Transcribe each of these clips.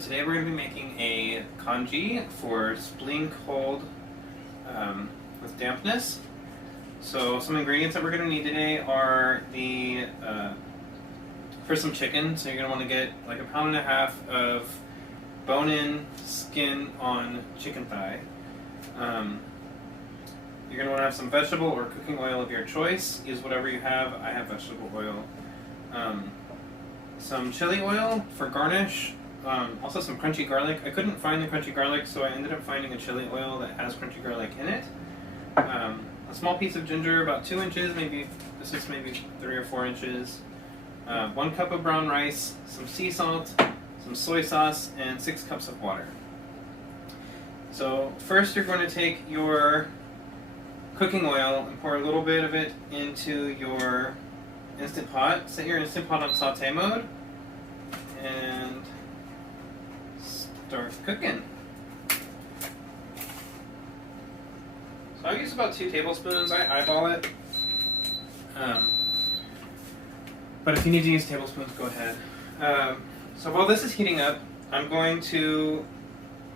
today we're going to be making a congee for spleen cold with dampness. So some ingredients that we're going to need today are for some chicken. So you're going to want to get like 1.5 pounds of bone-in skin on chicken thigh. You're going to want to have some vegetable or cooking oil of your choice. Use whatever you have. I have vegetable oil. Some chili oil for garnish. Also some crunchy garlic. I couldn't find the crunchy garlic, so I ended up finding a chili oil that has crunchy garlic in it. A small piece of ginger, about 2 inches, maybe this is maybe 3 or 4 inches. 1 cup of brown rice, some sea salt, some soy sauce, and 6 cups of water. So first you're going to take your cooking oil and pour a little bit of it into your Instant Pot. Set your Instant Pot on saute mode and start cooking. So I use about 2 tablespoons. I eyeball it. But if you need to use tablespoons, go ahead. So while this is heating up, I'm going to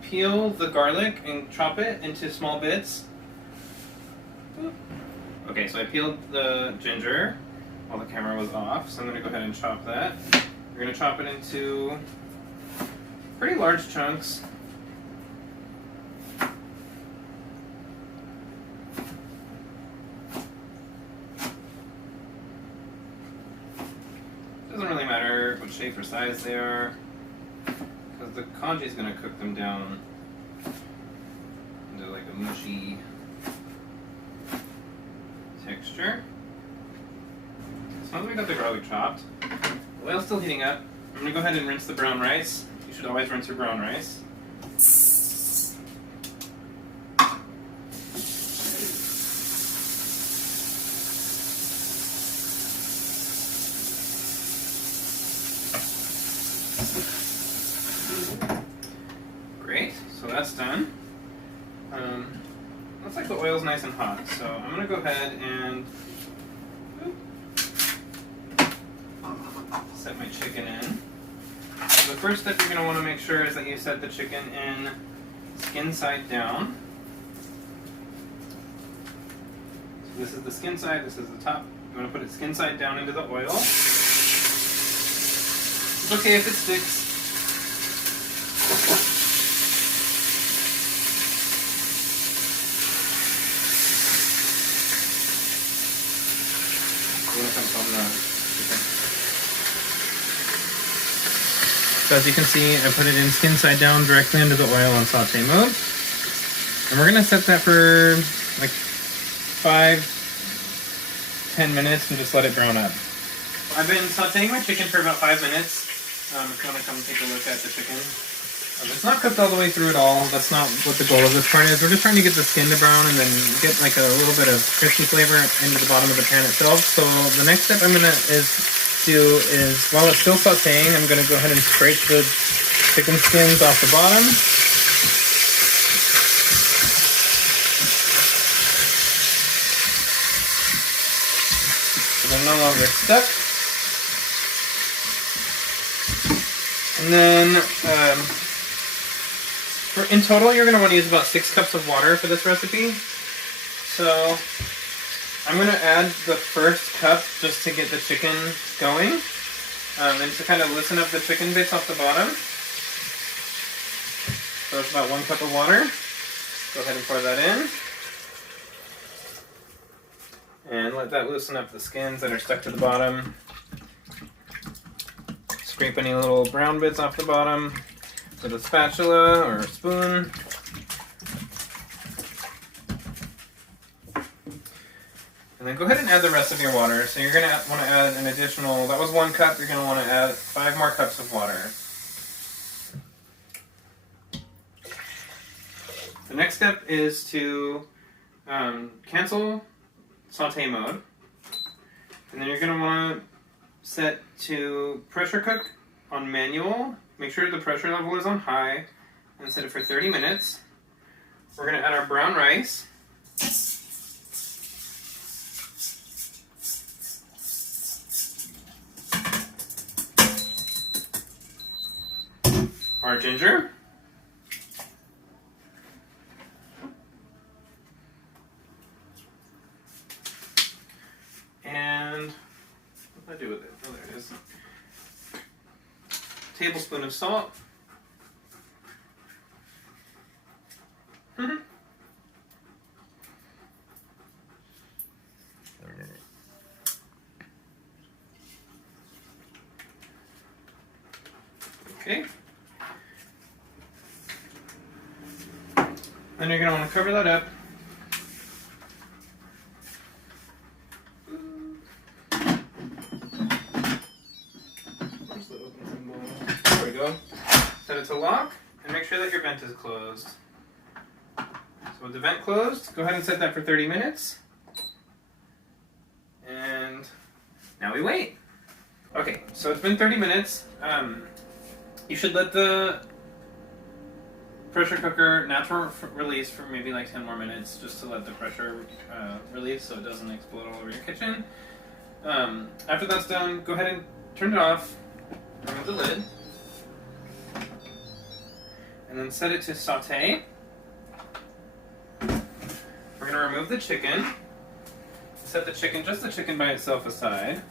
peel the garlic and chop it into small bits. Okay, so I peeled the ginger while the camera was off, so I'm going to go ahead and chop that. We're going to chop it into pretty large chunks. Doesn't really matter what shape or size they are, because the congee is going to cook them down into like a mushy texture. As long as we got the garlic chopped, the oil's still heating up. I'm going to go ahead and rinse the brown rice. You should always rinse your brown rice. Great, so that's done. Looks like the oil's nice and hot, so I'm going to go ahead and set my chicken in. So the first step you're going to want to make sure is that you set the chicken in skin side down. So this is the skin side, this is the top. You want to put it skin side down into the oil. It's okay if it sticks. So as you can see, I put it in skin side down directly into the oil on saute mode. And we're going to set that for like 5-10 minutes and just let it brown up. I've been sauteing my chicken for about 5 minutes. If you want to come take a look at the chicken. It's not cooked all the way through at all. That's not what the goal of this part is. We're just trying to get the skin to brown and then get like a little bit of crispy flavor into the bottom of the pan itself. So the next step I'm going to do is, while it's still sauteing, I'm going to go ahead and scrape the chicken skins off the bottom. So they're no longer stuck. And then, in total, you're going to want to use about 6 cups of water for this recipe. So I'm going to add the first cup just to get the chicken going, and to kind of loosen up the chicken bits off the bottom. So it's about 1 cup of water. Go ahead and pour that in. And let that loosen up the skins that are stuck to the bottom. Scrape any little brown bits off the bottom with a spatula or a spoon. And then go ahead and add the rest of your water. So you're going to want to add an additional, that was 1 cup, you're going to want to add 5 more cups of water. The next step is to cancel saute mode. And then you're going to want to set to pressure cook on manual. Make sure the pressure level is on high and set it for 30 minutes. We're going to add our brown rice. our ginger. And what do I do with it? Oh, there it is. Tablespoon of salt. Okay. Then you're going to want to cover that up. Where's the open symbol? There we go. Set it to lock and make sure that your vent is closed. So with the vent closed, go ahead and set that for 30 minutes. And now we wait. Okay, so it's been 30 minutes. You should let the pressure cooker natural release for maybe like 10 more minutes, just to let the pressure release so it doesn't explode all over your kitchen. After that's done, go ahead and turn it off, remove the lid, and then set it to saute. We're going to remove the chicken, set the chicken, just the chicken by itself aside.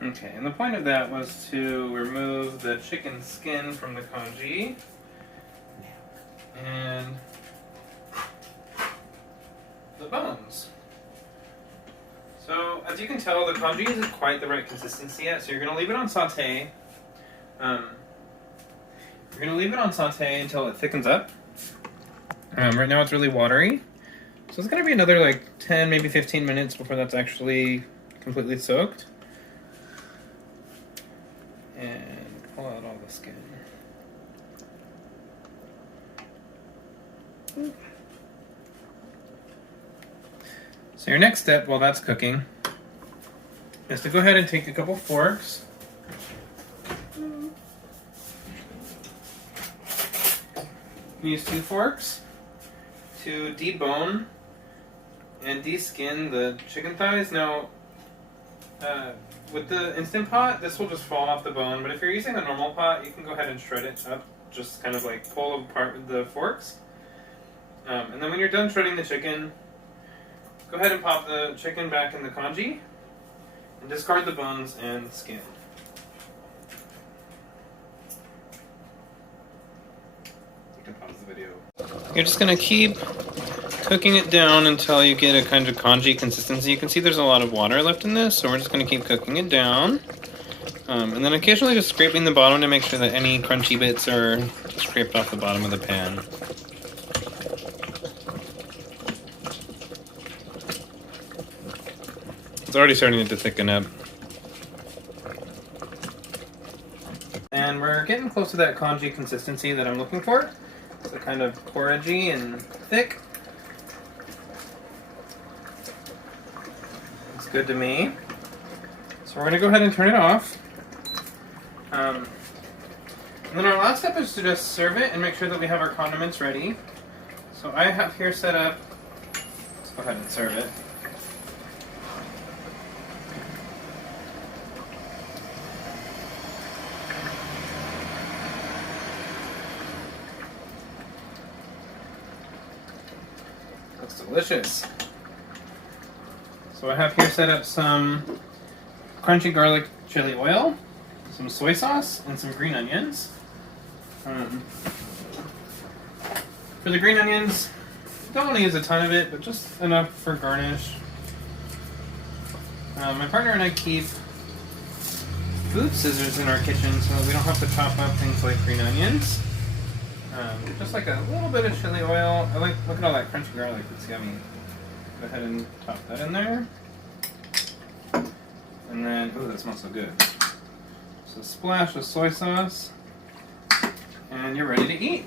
Okay, and the point of that was to remove the chicken skin from the congee and the bones. So, as you can tell, the congee isn't quite the right consistency yet, so you're going to leave it on saute. You're going to leave it on saute until it thickens up. Right now it's really watery, so it's going to be another like 10, maybe 15 minutes before that's actually completely soaked. And pull out all the skin. So your next step while that's cooking is to go ahead and take a couple forks. Use 2 forks to debone and deskin the chicken thighs. Now, with the Instant Pot, this will just fall off the bone, but if you're using a normal pot, you can go ahead and shred it up, just kind of like pull apart with the forks. And then when you're done shredding the chicken, go ahead and pop the chicken back in the congee and discard the bones and skin. You can pause the video. You're just going to keep cooking it down until you get a kind of congee consistency. You can see there's a lot of water left in this, so we're just going to keep cooking it down. And then occasionally just scraping the bottom to make sure that any crunchy bits are scraped off the bottom of the pan. It's already starting to thicken up. And we're getting close to that congee consistency that I'm looking for. So kind of porridgey and thick. Good to me. So we're going to go ahead and turn it off. And then our last step is to just serve it and make sure that we have our condiments ready. So I have here set up, let's go ahead and serve it. Looks delicious. So I have here set up some crunchy garlic chili oil, some soy sauce, and some green onions. For the green onions, don't want to use a ton of it, but just enough for garnish. My partner and I keep food scissors in our kitchen so we don't have to chop up things like green onions. Just like a little bit of chili oil. Look at all that crunchy garlic, it's yummy. Go ahead and top that in there. And then, ooh, that smells so good. So a splash of soy sauce, and you're ready to eat.